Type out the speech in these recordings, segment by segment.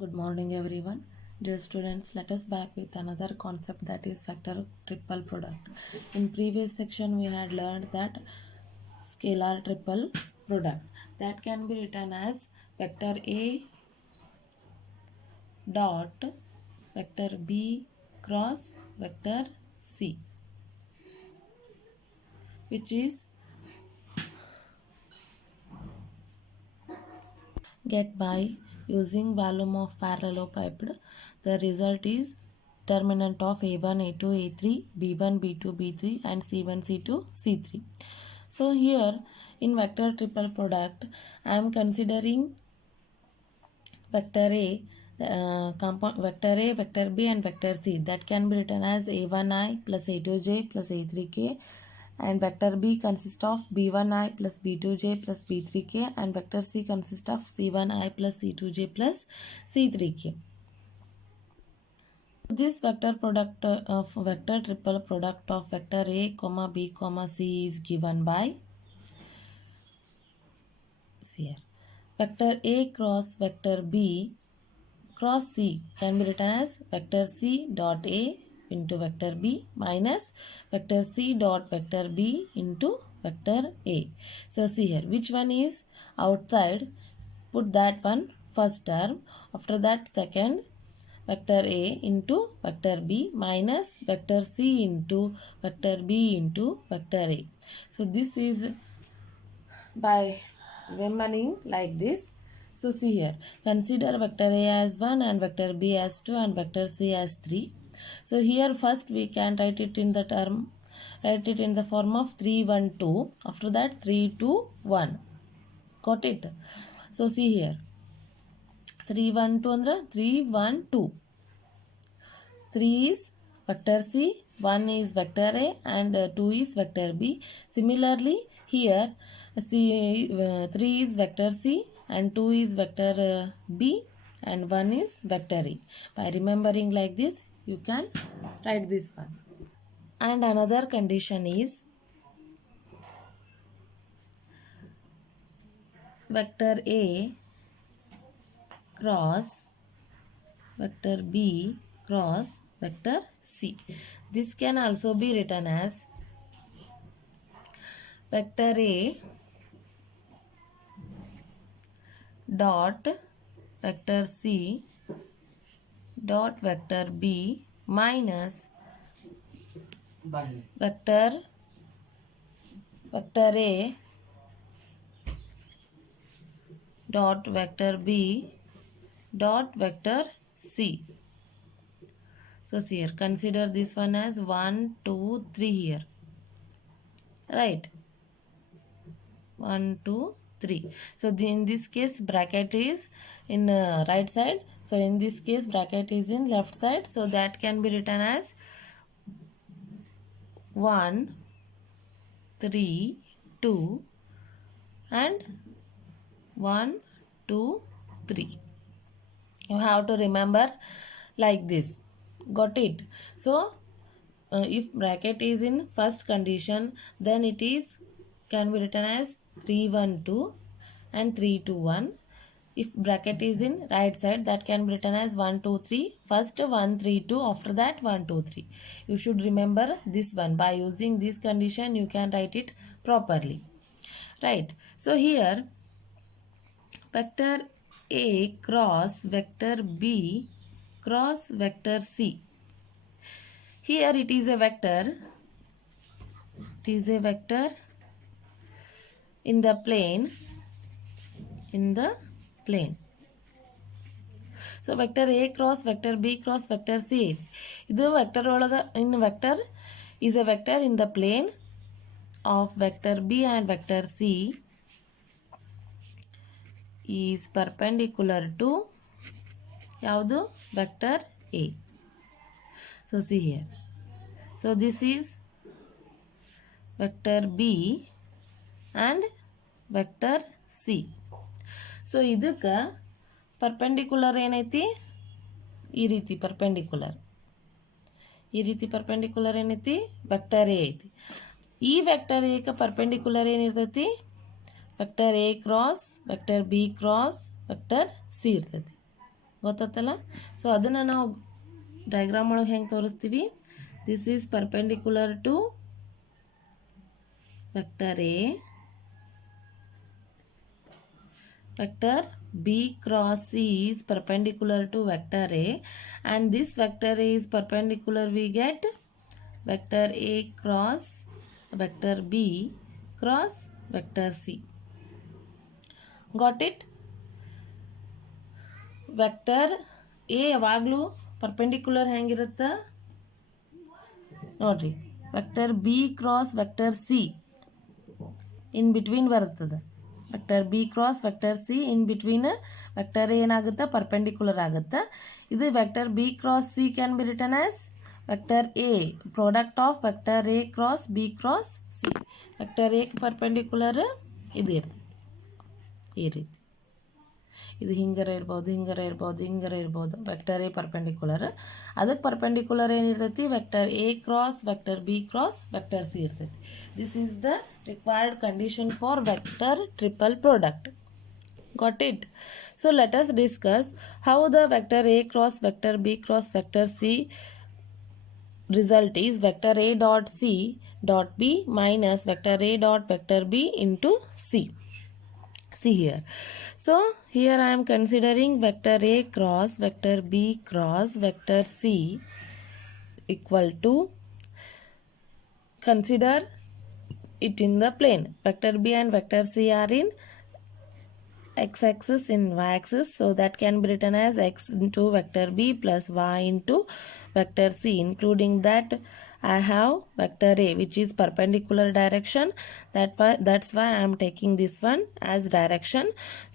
Good morning everyone. Dear students, let us back with another concept, that is vector triple product. In previous section we had learned that scalar triple product that can be written as vector A dot vector B cross vector C, which is get by using volume of parallelepiped. The result is determinant of A1, A2, A3, B1, B2, B3 and C1, C2, C3. So here in vector triple product I am considering vector A, vector A, vector B and vector C, that can be written as A1i plus A2j plus A3k, and vector B consists of B1i plus B2j plus B3k, and vector C consists of C1i plus C2j plus C3k. This vector product of vector triple product of vector A, comma B, comma C is given by, see here, vector A cross vector B cross C can be written as vector C dot A into vector B minus vector C dot vector B into vector A. So see here, which one is outside, put that one first term, after that second vector A into vector B minus vector C into vector B into vector A. So this is by remaining like this. So see here, consider vector A as 1 and vector B as 2 and vector C as 3. So here first we can write it in the form of 3 1 2. After that 3 2 1. Got it? So see here, 3 1 2 andre 3 1 2. 3 is vector C, 1 is vector A and 2 is vector B. Similarly here 3 is vector C and 2 is vector B and 1 is vector A. By remembering like this you can write this one. And another condition is vector A cross vector B cross vector C. This can also be written as vector A dot vector C dot vector B minus vector A dot vector B dot vector C. So see here, consider this one as 1 2 3 here, right? 1 2 3. So in this case bracket is in right side, so in this case bracket is in left side, so that can be written as 1 3 2 and 1 2 3. You have to remember like this. Got it? So if bracket is in first condition, then it is can be written as 3 1 2 and 3 2 1. If bracket is in right side, that can be written as 1 2 3. First 1 3 2, after that 1 2 3. You should remember this one. By using this condition you can write it properly, right? So here vector A cross vector B cross vector C. Here it is a vector. It is a vector in the plane. So vector A cross vector B cross vector C. This vector in vector is a vector in the plane of vector B and vector C is perpendicular to yavadu vector A. So see here. So this is vector B and vector C. So ಇದಕ್ಕೆ perpendicular ಏನೈತಿ, ಈ ರೀತಿ perpendicular ಏನೈತಿ, vector A ಐತಿ. ಈ vector ಎಕ್ಕೆ perpendicular ಏನಿರ್ತೈತಿ, vector A cross vector B cross vector C ಇರ್ತೈತಿ. ಗೊತ್ತಲ್ಲ. ಸೊ ಅದನ್ನು ನಾವು ಡಯಾಗ್ರಾಮ್ ಒಳಗೆ ಹೆಂಗೆ ತೋರಿಸ್ತೀವಿ, this is perpendicular to vector A, vector b cross c is perpendicular to vector a, and this vector a is perpendicular, we get vector a cross vector b cross vector c. Got it? Vector A ಯಾವಾಗಲೂ perpendicular ಹೆಂಗಿರುತ್ತೆ ನೋಡ್ರಿ, vector B cross vector C in between ಬರ್ತದೆ. Vector B cross vector C in between vector ಏನಾಗುತ್ತೆ, perpendicular ಆಗುತ್ತೆ. ಇದು vector B cross C can be written as vector A, product of vector A cross B cross C. Vector A perpendicular ಇದು ಇರ್ತೈತಿ ಈ ರೀತಿ. ಇದು ಹಿಂಗರ ಇರ್ಬೋದು, ಹಿಂಗರ ಇರ್ಬೋದು, ಹಿಂಗರ ಇರ್ಬೋದು. ವೆಕ್ಟರ್ ಎ ಪರ್ಪೆಂಡಿಕ್ಯುಲರ್, ಅದಕ್ಕೆ ಪರ್ಪೆಂಡಿಕ್ಯುಲರ್ ಏನಿರ್ತೈತಿ, vector A cross vector B cross vector C ಇರ್ತೈತಿ. This is the required condition for vector triple product. Got it? So let us discuss how the vector A cross vector B cross vector C result is vector A dot C dot B minus vector A dot vector B into C. See here. So here I am considering vector A cross vector B cross vector C equal to, consider it in the plane. Vector B and vector C are in x-axis in y-axis, so that can be written as x into vector B plus y into vector C. Including that, I have vector A which is perpendicular direction. That's why I am taking this one as direction.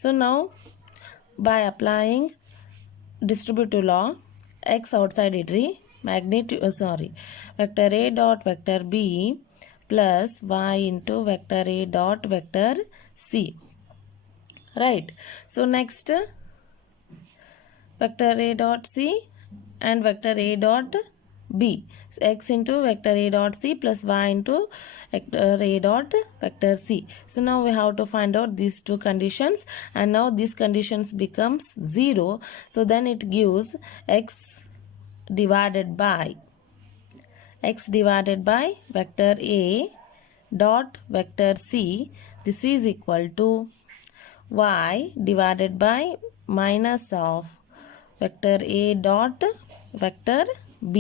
So now by applying distributive law, x outside idri, magnitude vector A dot vector B plus y into vector A dot vector C. Right. So next vector A dot C and vector A dot B. So x into vector A dot C plus y into vector A dot vector C. So now we have to find out these two conditions, and now these conditions becomes 0. So then it gives x divided by vector A dot vector C. This is equal to y divided by minus of vector A dot vector B.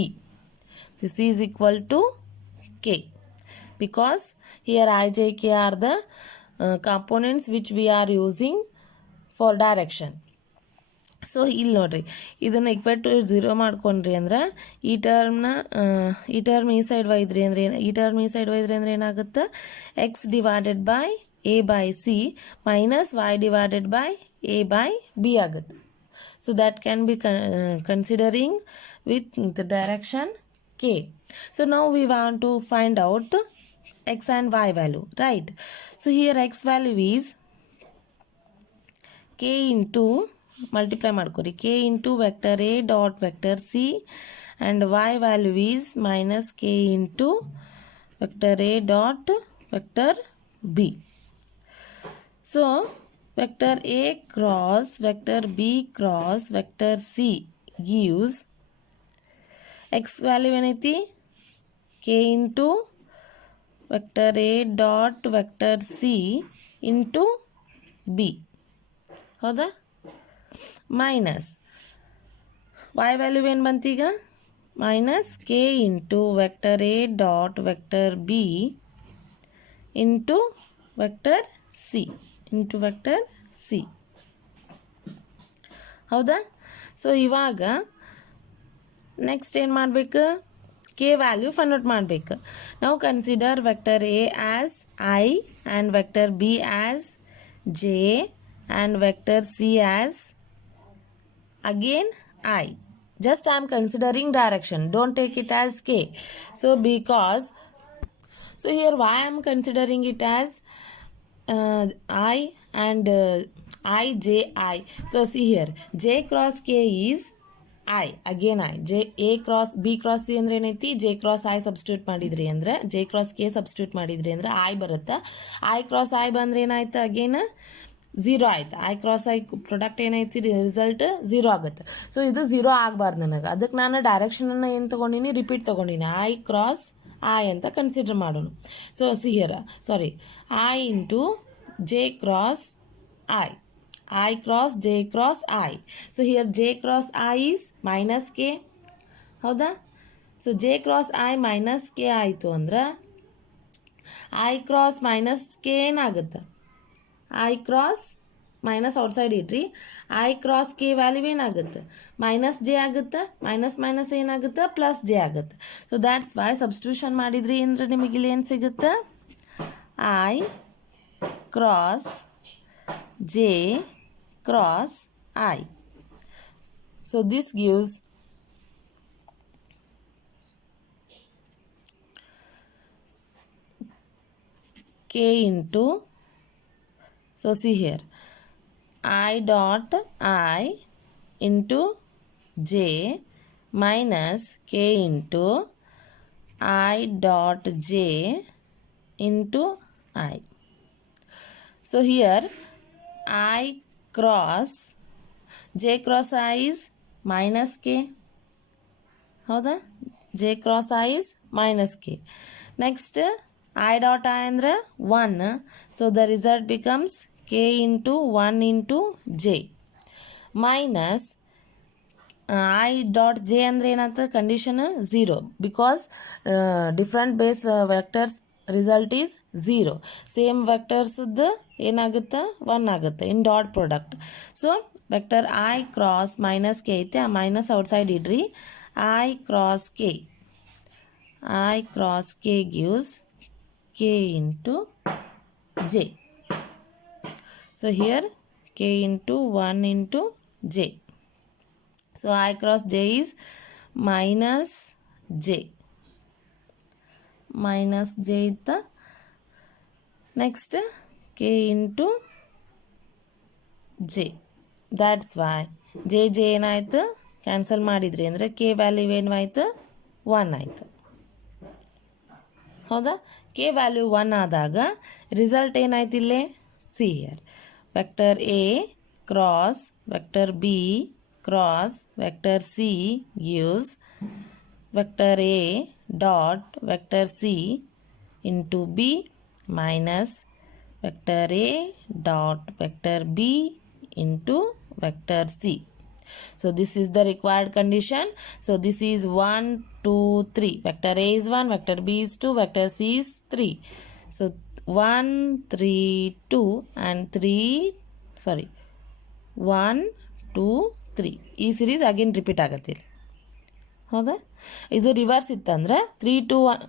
This is equal to k, because here I, j, k are the components which we are using for direction. So ಇಲ್ಲಿ ನೋಡ್ರಿ, ಇದನ್ನು equal to 0 ಮಾಡ್ಕೊಂಡ್ರಿ ಅಂದ್ರೆ ಈ ಟರ್ಮ್ ಈ ಸೈಡ್ ಒಯ್ದ್ರಿ ಅಂದ್ರೆ ಏನಾಗುತ್ತೆ, X divided by A by C minus Y divided by A by B ಆಗುತ್ತೆ. So that can be considering with the direction K. So now we want to find out X and Y value, right? So here X value is K into, multiply ಮಾಡ್ಕೊರಿ, k into vector A dot vector C, and y value is minus k into vector A dot vector B. So vector A cross vector B cross vector C gives x value ಏನೈತಿ, k into vector A dot vector C into B. ಹೌದಾ? Minus y value ಏನು ಬಂತೀಗ, minus K into vector A dot vector B into vector C ಹೌದಾ? So ಇವಾಗ next ಏನು ಮಾಡಬೇಕು, K value find out ಮಾಡಬೇಕು. ನಾವು consider vector A as I and vector B as J and vector C as again I. Just I am considering direction, don't take it as K. So because, so here why I am considering it as I and I, J, I. So see here, J cross K is I, again I. J, A cross B cross C ಅಂದ್ರೆ ಏನೈತಿ, J cross I substitute ಮಾಡಿದ್ರಿ ಅಂದ್ರೆ, J cross K substitute ಮಾಡಿದ್ರಿ ಅಂದ್ರೆ I ಬರುತ್ತೆ. I cross I ಬಂದ್ರೆ ಏನಾಯ್ತು, again zero ಆಯ್ತು. ಐ ಕ್ರಾಸ್ ಐ ಪ್ರಾಡಕ್ಟ್ ಏನೈತಿ ರಿಸಲ್ಟ್ ಝೀರೋ ಆಗುತ್ತೆ. ಸೊ ಇದು ಝೀರೋ ಆಗಬಾರ್ದು ನನಗೆ. ಅದಕ್ಕೆ ನಾನು ಡೈರೆಕ್ಷನನ್ನು ಏನು ತೊಗೊಂಡಿನಿ, ರಿಪೀಟ್ ತೊಗೊಂಡಿನಿ. ಐ ಕ್ರಾಸ್ ಐ ಅಂತ ಕನ್ಸಿಡರ್ ಮಾಡೋಣ. So see here, sorry, I into J cross I. I cross j cross I. So here j cross I is minus k. ಹೌದಾ? So j cross I minus k ಆಯಿತು ಅಂದ್ರೆ I cross minus k ಏನಾಗುತ್ತೆ? I cross minus outside ಇಡ್ರಿ. I cross K value ಏನಾಗುತ್ತೆ? Minus J ಆಗುತ್ತೆ. Minus minus ಏನಾಗುತ್ತೆ? Plus J ಆಗುತ್ತೆ. So that's why substitution ಮಾಡಿದ್ರಿ ಅಂದ್ರೆ ನಿಮಗೆ ಇಲ್ಲಿ ಏನು ಸಿಗುತ್ತೆ? I cross J cross I. So this gives k into, so see here, I dot I into j minus k into I dot j into I. So here I cross j cross I is minus k. ಹೌದಾ? j cross I is minus k. Next I dot I ಅಂದರೆ 1. So the result becomes k into 1 into j minus I dot j ಅಂದರೆ ಏನಾಗ್ತದೆ? Condition 0 because different base vectors result is 0. Same ವೆಕ್ಟರ್ಸ್ದು ಏನಾಗುತ್ತೆ? 1 ಆಗುತ್ತೆ in dot product. So vector I cross minus K ಐತೆ, ಆ minus outside ಇಡ್ರಿ. I cross K gives K into J. So here K into 1 into J. So I cross J is minus J. Minus J ಇತ್ತ. Next K into J. That's why J ಏನಾಯ್ತು? Cancel ಮಾಡಿದ್ರಿ ಅಂದರೆ K value ಏನಾಯ್ತು? 1 ಆಯಿತು. ಹೌದಾ? K value 1 ಆದಾಗ ರಿಸಲ್ಟ್ ಏನಾಯ್ತು ಇಲ್ಲೇ? See here, vector A cross vector B cross vector C gives vector A dot vector c into b minus vector a dot vector b into vector c. So this is the required condition. So this is 1 2 3. Vector a is 1, vector b is 2, vector c is 3. So 1 3 2 and 1 2 3 ಈ series again repeat ಆಗುತ್ತೆ. ಹೌದಾ? ಇದು ರಿವರ್ಸ್ ಇತ್ತಂದ್ರೆ 3 2 1,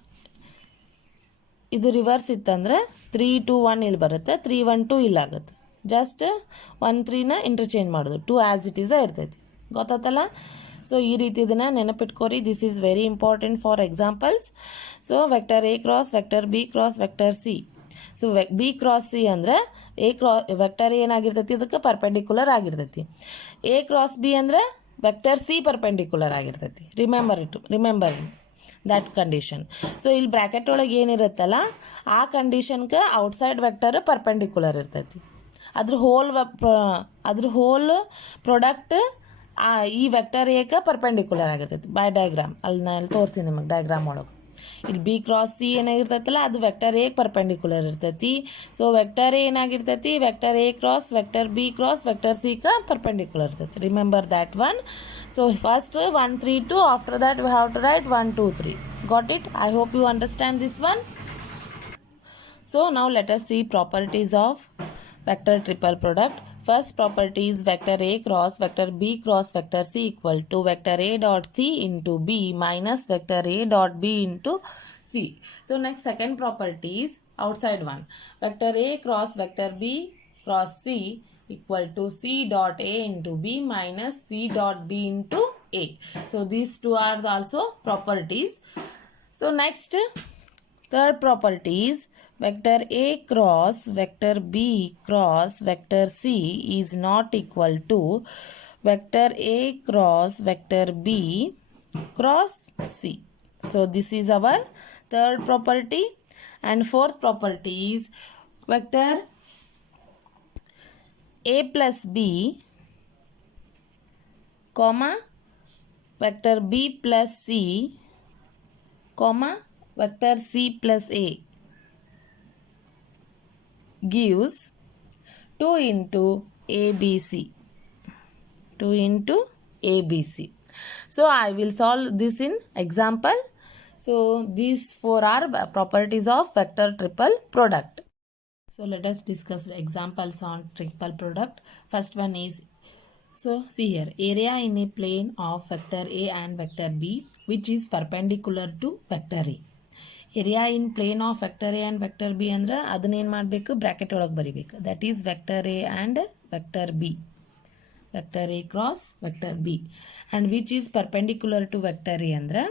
ಇದು ರಿವರ್ಸ್ ಇತ್ತಂದ್ರೆ 3 2 1 ಇಲ್ಲಿ ಬರುತ್ತೆ, 3 1 2 ಇಲ್ಲಾಗುತ್ತೆ. ಜಸ್ಟ್ 1 3ನ ಇಂಟರ್ಚೇಂಜ್ ಮಾಡೋದು, 2 ಆ್ಯಸ್ ಇಟ್ ಈಸ ಇರ್ತೈತಿ. ಗೊತ್ತಾತಲ್ಲ? ಸೊ ಈ ರೀತಿ ಇದನ್ನು ನೆನಪಿಟ್ಕೋರಿ. This is very important for examples. So vector A cross vector B cross vector C. So B cross C ಅಂದರೆ ವೆಕ್ಟರ್ ಏನಾಗಿರ್ತೈತಿ? ಇದಕ್ಕೆ ಪರ್ಪೆಂಡಿಕ್ಯುಲರ್ ಆಗಿರ್ತೈತಿ. ಎ ಕ್ರಾಸ್ ಬಿ ಅಂದರೆ ವೆಕ್ಟರ್ ಸಿ ಪರ್ಪೆಂಡಿಕ್ಯುಲರ್ ಆಗಿರ್ತೈತಿ. Remember that condition. ಸೊ ಇಲ್ಲಿ bracket ಒಳಗೆ ಏನಿರುತ್ತಲ್ಲ ಆ ಕಂಡೀಷನ್ಗೆ ಔಟ್ಸೈಡ್ ವೆಕ್ಟರ್ ಪರ್ಪೆಂಡಿಕ್ಯುಲರ್ ಇರ್ತೈತಿ. ಅದ್ರ ಹೋಲ್ ಪ್ರಾಡಕ್ಟ್ ಈ ವೆಕ್ಟರ್ ಏಕ ಪರ್ಪೆಂಡಿಕ್ಯುಲರ್ ಆಗಿರ್ತೈತಿ ಬೈ ಡಯಾಗ್ರಾಮ್. ಅಲ್ಲಿ ನಾನು ತೋರಿಸ್ತೀನಿ ನಿಮಗೆ ಡಯಾಗ್ರಾಮ್ ಒಳಗೆ. ಇಲ್ಲಿ ಬಿ ಕ್ರಾಸ್ ಸಿ ಏನಾಗಿರ್ತೈತಲ್ಲ ಅದು ವೆಕ್ಟರ್ ಎ ಪರ್ಪೆಂಡಿಕ್ಯುಲರ್ ಇರ್ತೈತಿ. ಸೊ ವೆಕ್ಟರ್ ಎ ಏನಾಗಿರ್ತೈತಿ? Vector A cross vector B cross vector C ಕ ಪರ್ಪೆಂಡಿಕ್ಯುಲರ್ ಇರ್ತೈತಿ. Remember that one. So first 1 3 2, after that we have to write 1 2 3. Got it? I hope you understand this one. So now let us see properties of vector triple product. First property is vector A cross vector B cross vector C equal to vector A dot C into B minus vector A dot B into C. So next second property is outside one. Vector A cross vector B cross C equal to C dot A into B minus C dot B into A. So these two are also properties. So next third property is vector A cross vector B cross vector C is not equal to vector A cross vector B cross C. So this is our third property. And fourth property is vector a plus b comma vector b plus c comma vector c plus a gives 2 into abc. 2 into abc. So I will solve this in example. So these four are properties of vector triple product. So let us discuss examples on triple product. First one is, so see here, area in a plane of vector a and vector b which is perpendicular to vector a. Area in plane of vector a and vector b ಅಂದ್ರೆ ಅದನ್ನೇನು ಮಾಡಬೇಕು, bracket ಒಳಗೆ ಬರಿಬೇಕು. That is vector a and vector b, vector A cross vector b, and which is perpendicular to vector a ಅಂದ್ರೆ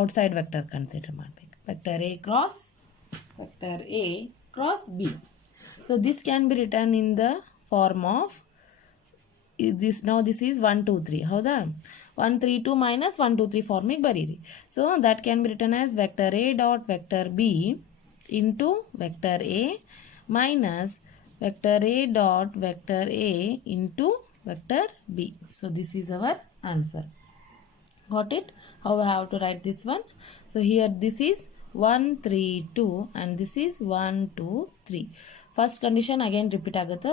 outside vector consider ಮಾಡಬೇಕು. Vector A cross b. So this can be written in the form of this. Now this is 1 2 3 ಹೌದಾ, 1 3 2 minus 1 2 3 ಫಾರ್ಮಿಗೆ ಬರೀರಿ. So that can be written as vector a dot vector b into vector a minus vector a dot vector a into vector b. So this is our answer. Got it? How I have to write this one? So here this is 1 3 2 and this is 1 2 3. First condition again repeat ಆಗುತ್ತೆ.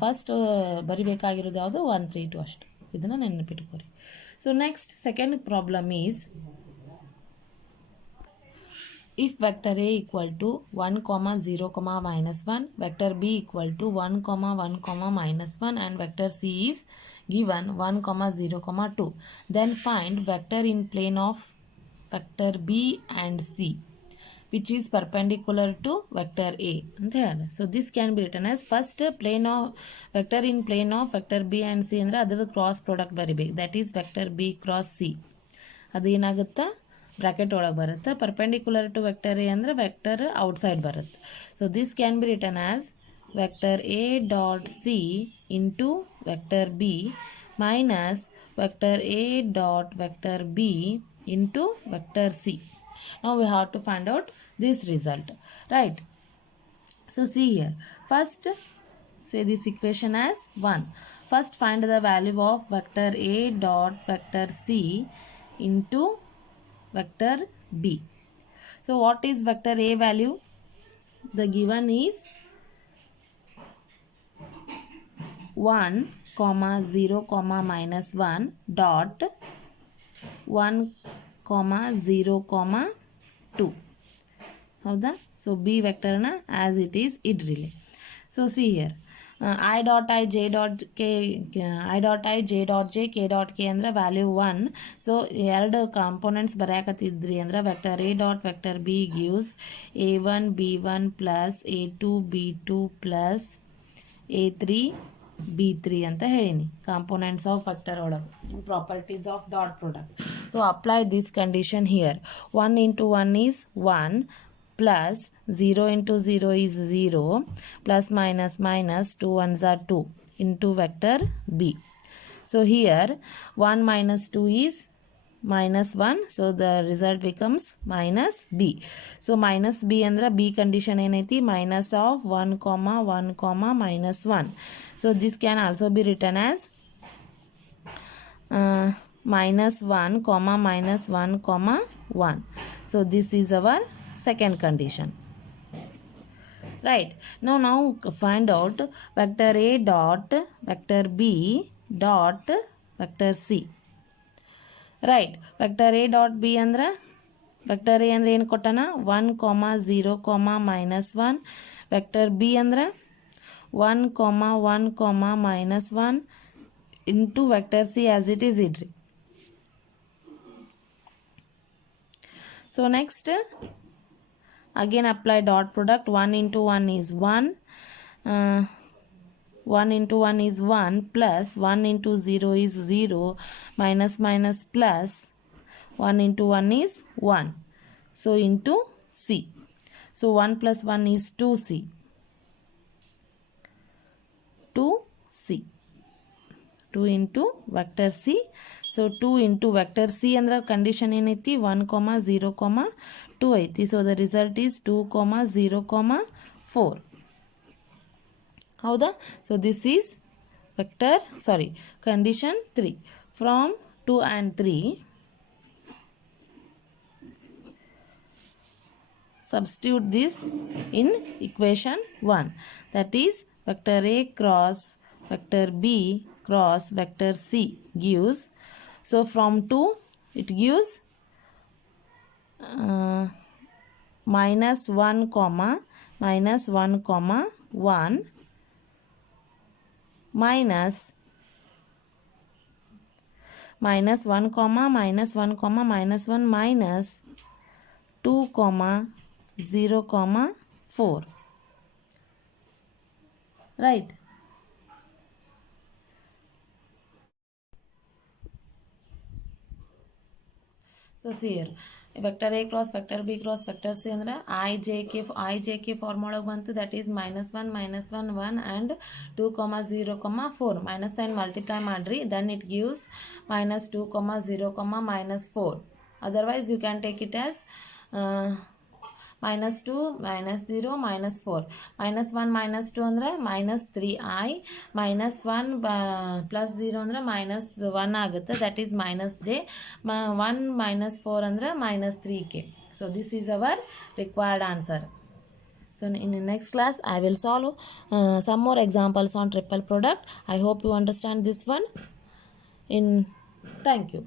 First ಬರಿಬೇಕಾಗಿರೋದು ಯಾವುದು, 1 3 2 ಅಷ್ಟು. ಇದನ್ನು ನೆನಪಿಟ್ಕೋರಿ. So next second problem is, if vector a equal to 1 comma 0 comma minus 1, vector b equal to 1 comma 1 comma minus 1 and vector c is given 1 comma 0 comma 2, then find vector in plane of vector b and c which is perpendicular to vector a ಅಂತ ಹೇಳ. So this can be written as, first plane of vector in plane of vector b and c ಅಂದರೆ ಅದ್ರದ್ದು cross product ಬರಿಬೇಕು. That is vector B cross c. ಅದು ಏನಾಗುತ್ತಾ, bracket ಒಳಗೆ ಬರುತ್ತೆ. Perpendicular to vector a ಅಂದರೆ ವೆಕ್ಟರ್ ಔಟ್ಸೈಡ್ ಬರುತ್ತೆ. So this can be written as vector A dot c into vector b minus vector A dot vector B into vector c. Now we have to find out this result, right? So see here, first say this equation as 1. First find the value of vector a dot vector c into vector b. So what is vector a value? The given is 1 comma 0 comma minus 1 dot 1 comma 0 comma 2 ಹೌದಾ. So b ವೆಕ್ಟರ್ನ as it is ಇಡ್ರಿಲಿ. So see here, i dot i j dot k, i dot i j dot j k dot k ಅಂದರೆ value 1. So ಎರಡು components ಬರೆಯಾಕತ್ತಿದ್ರಿ ಅಂದ್ರೆ vector A dot vector b gives a1 b1 plus a2 b2 plus a3 b3 ಅಂತ ಹೇಳೀನಿ components of vector ಒಳಗೆ, properties of dot product. So apply this condition here. 1 into 1 is 1 plus 0 into 0 is 0 plus minus minus 2 ones are 2 into vector b. So here 1 minus 2 is minus 1. So the result becomes minus b. So minus b andra b condition enaiti minus of 1 comma 1 comma minus 1. So this can also be written as minus 1 comma minus 1 comma 1. So this is our second condition, right? Now find out vector a dot vector b dot vector c, right? Vector a dot b andra vector a andre ಏನು ಕೊಟ್ಟನ 1 comma 0 comma minus 1, vector b andra 1 comma 1 comma minus 1 into vector c as it is idri. So next again apply dot product. 1 into 1 is 1, 1 into 1 is 1 plus 1 into 0 is 0 minus minus plus 1 into 1 is 1. So into c. So 1 plus 1 is 2c. 2c. 2 into vector c. So 2 into vector c andra condition ಏನೈತಿ 1 comma 0 comma 2 ಐತಿ. So the result is 2 comma 0 comma 4 ಹೌದಾ. So this is condition 3. From 2 and 3, substitute this in equation 1. That is vector A cross vector B cross vector C gives. So from 2 it gives minus 1 comma 1 minus 1 comma minus 1 minus 2 0 4, right? So see here, vector A cross vector B cross vector C andre ijk formula bantu, that is minus 1 1 and 2 0 4 minus sign multiply madri, then it gives minus 2 0 minus 4. Otherwise you can take it as minus 2 minus 0 minus 4 minus 1 minus 2 andre minus 3i minus 1 plus 0 andre minus 1 ಆಗುತ್ತೆ, that is minus j 1 minus 4 andre minus 3k. So this is our required answer. So in the next class I will solve some more examples on triple product. I hope you understand this one. Thank you.